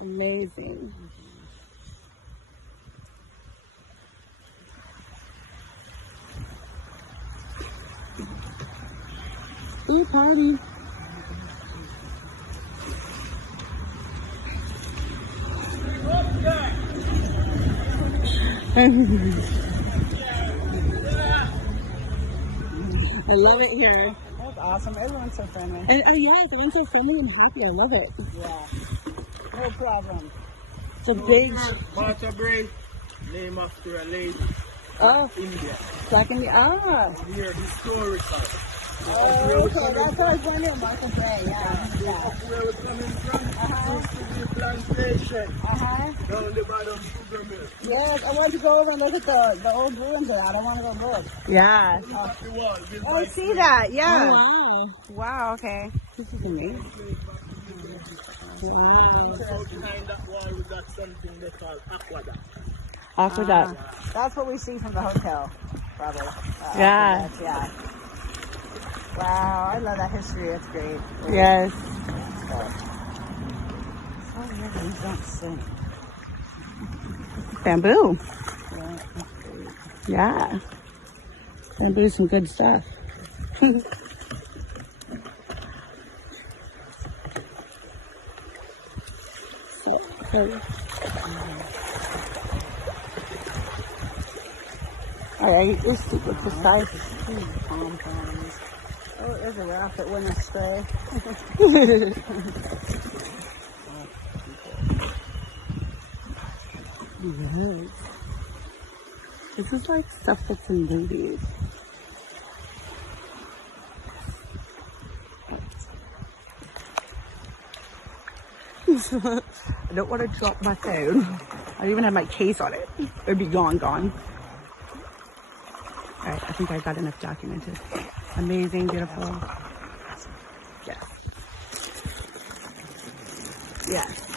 Amazing. Ooh, party. I love it here. That's awesome. Everyone's so friendly. And yeah, everyone's so friendly and happy. I love it. Yeah. No problem. It's a big. Martha Brae, name after a lady. Oh, India. back in the Near historical. Oh, okay. That's what I was wondering. Martha Brae. Yeah. Yeah. Where we're coming from, used to be a plantation down the bottom sugar mill. Yes, I want to go over and look at the old ruins of that. I want to go look. Yeah. Off the wall, built Oh, by I see that. Yeah. Oh, wow. Wow. Okay. This is amazing. Wow. So behind that wall, we got something they call aqueduct. Off with that. That's what we see from the hotel, probably. Yeah. Yeah. Wow, I love that history. It's great. Yes. Oh, yeah, these don't sink. Bamboo. Yeah, that's great. Yeah. Bamboo is some good stuff. Alright, let's see what's the size. Palm palms. Oh, there's a raft that went astray. Yes. This is like stuff that's in movies. I don't want to drop my phone. I don't even have my case on it. It'd be gone. Alright, I think I got enough documented. Amazing, beautiful. Yes. Yes.